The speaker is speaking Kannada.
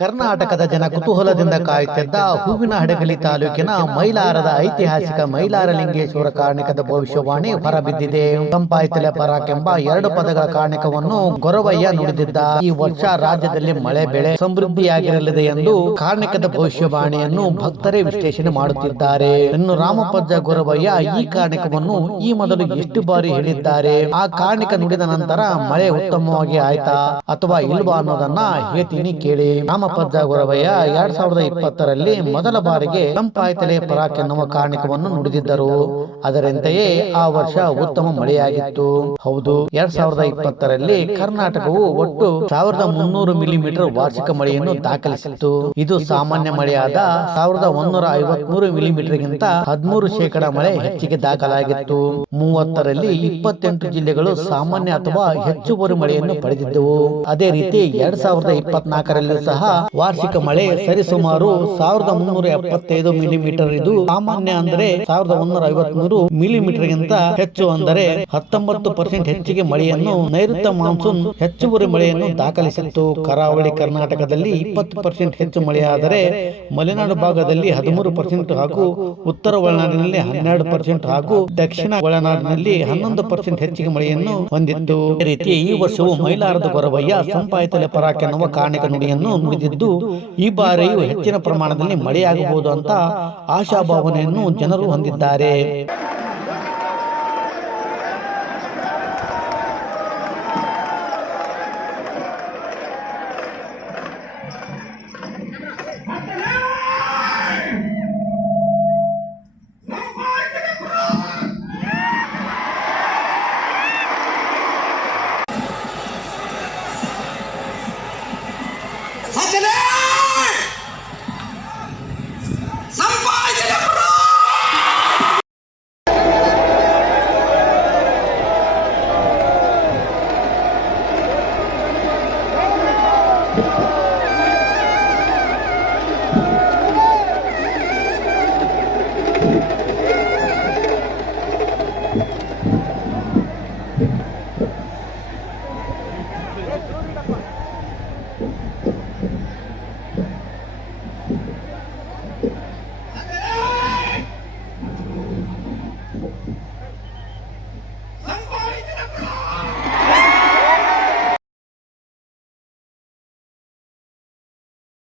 ಕರ್ನಾಟಕದ ಜನ ಕುತೂಹಲದಿಂದ ಕಾಯುತ್ತಿದ್ದ ಹೂವಿನ ಹಡಗಲಿ ತಾಲೂಕಿನ ಮೈಲಾರದ ಐತಿಹಾಸಿಕ ಮೈಲಾರ ಲಿಂಗೇಶ್ವರ ಕಾರಣಿಕದ ಭವಿಷ್ಯವಾಣಿ ಹೊರಬಿದ್ದಿದೆ. ಕಂಪಾಯಿತಲೆ ಪರಾಕೆಂಬ ಎರಡು ಪದಗಳ ಕಾರ್ಣಿಕವನ್ನು ಗೊರವಯ್ಯ ನುಡಿದಿದ್ದ. ಈ ವರ್ಷ ರಾಜ್ಯದಲ್ಲಿ ಮಳೆ ಬೆಳೆ ಸಮೃದ್ಧಿಯಾಗಿರಲಿದೆ ಎಂದು ಕಾರಣಿಕದ ಭವಿಷ್ಯವಾಣಿಯನ್ನು ಭಕ್ತರೇ ವಿಶ್ಲೇಷಣೆ ಮಾಡುತ್ತಿದ್ದಾರೆ. ಇನ್ನು ರಾಮಪಜ್ಜ ಗೊರವಯ್ಯ ಈ ಕಾರ್ಣಿಕವನ್ನು ಈ ಮೊದಲು ಎಷ್ಟು ಬಾರಿ ಹೇಳಿದ್ದಾರೆ? ಆ ಕಾರಣಿಕ ನುಡಿದ ನಂತರ ಮಳೆ ಉತ್ತಮವಾಗಿ ಆಯ್ತಾ ಅಥವಾ ಇಲ್ವಾ ಅನ್ನೋದನ್ನ ಹೇಳ್ತೀನಿ ಕೇಳಿ. ರಾಮಪಜ್ಜ ಗೊರವಯ್ಯ ಎರಡ್ ಸಾವಿರದ ಇಪ್ಪತ್ತರಲ್ಲಿ ಮೊದಲ ಬಾರಿಗೆ ಕಂಪಾಯ್ತಲೆ ಪರಾಕ್ ಎನ್ನುವ ಕಾರಣಿಕವನ್ನು ನುಡಿದಿದ್ದರು. ಅದರಂತೆಯೇ ಆ ವರ್ಷ ಉತ್ತಮ ಮಳೆಯಾಗಿತ್ತು. ಹೌದು ಎರಡ್ ಸಾವಿರದ ಇಪ್ಪತ್ತರಲ್ಲಿ ಕರ್ನಾಟಕವು ಒಟ್ಟು ಸಾವಿರದ ಮುನ್ನೂರು ಮಿಲಿಮೀಟರ್ ವಾರ್ಷಿಕ ಮಳೆಯನ್ನು ದಾಖಲಿಸಿತ್ತು. ಇದು ಸಾಮಾನ್ಯ ಮಳೆಯಾದ ಸಾವಿರದ ಒಂದೂರ ಐವತ್ಮೂರು ಮಿಲಿಮೀಟರ್ ಗಿಂತ ಹದಿಮೂರು ಶೇಕಡ ಮಳೆ ಹೆಚ್ಚಿಗೆ ದಾಖಲಾಗಿತ್ತು. ಮೂವತ್ತರಲ್ಲಿ ಇಪ್ಪತ್ತೆಂಟು ಜಿಲ್ಲೆಗಳು ಸಾಮಾನ್ಯ ಅಥವಾ ಹೆಚ್ಚುವರಿ ಮಳೆಯನ್ನು ಪಡೆದಿದ್ದವು. ಅದೇ ರೀತಿ ಎರಡ್ ಸಾವಿರದ ಇಪ್ಪತ್ನಾಲ್ಕರಲ್ಲೂ ಸಹ ವಾರ್ಷಿಕ ಮಳೆ ಸರಿಸುಮಾರು ಸಾವಿರದ ಮುನ್ನೂರ ಎಪ್ಪತ್ತೈದು ಮಿಲಿಮೀಟರ್ ಇದು ಸಾಮಾನ್ಯ ಅಂದರೆ ಸಾವಿರದ ಒಂದೂರ ಐವತ್ಮೂರು ಮಿಲಿಮೀಟರ್ ಗಿಂತ ಹೆಚ್ಚು ಅಂದರೆ ಹತ್ತೊಂಬತ್ತು ಪರ್ಸೆಂಟ್ ಹೆಚ್ಚಿಗೆ ಮಳೆಯನ್ನು ನೈಋತ್ಯ ಮಾನ್ಸೂನ್ ಹೆಚ್ಚುವರಿ ಮಳೆಯನ್ನು ದಾಖಲಿಸಿತ್ತು. ಕರಾವಳಿ ಕರ್ನಾಟಕದಲ್ಲಿ ಇಪ್ಪತ್ತು ಪರ್ಸೆಂಟ್ ಹೆಚ್ಚು ಮಳೆಯಾದರೆ ಮಲೆನಾಡು ಭಾಗದಲ್ಲಿ ಹದಿಮೂರು ಪರ್ಸೆಂಟ್ ಹಾಗೂ ಉತ್ತರ ಒಳನಾಡಿನಲ್ಲಿ ಹನ್ನೆರಡು ಪರ್ಸೆಂಟ್ ಹಾಗೂ ದಕ್ಷಿಣ ಒಳನಾಡಿನಲ್ಲಿ ಹನ್ನೊಂದು ಪರ್ಸೆಂಟ್ ಹೆಚ್ಚಿಗೆ ಮಳೆಯನ್ನು ಹೊಂದಿತ್ತು. ಅದೇ ರೀತಿ ಈ ವರ್ಷವು ಮೈಲಾರದ ಗೊರವಯ್ಯ ಸಂಪಾಯಿತಲೆ ಪರಾಕ್ ಎನ್ನುವ ಕಾರಣಿಕ ನುಡಿಯನ್ನು ನುಡಿದಿದ್ದು ಈ ಬಾರಿಯೂ ಹೆಚ್ಚಿನ ಪ್ರಮಾಣದಲ್ಲಿ ಮಳೆಯಾಗಬಹುದು ಅಂತ ಆಶಾಭಾವನೆಯನ್ನು ಜನರು ಹೊಂದಿದ್ದಾರೆ.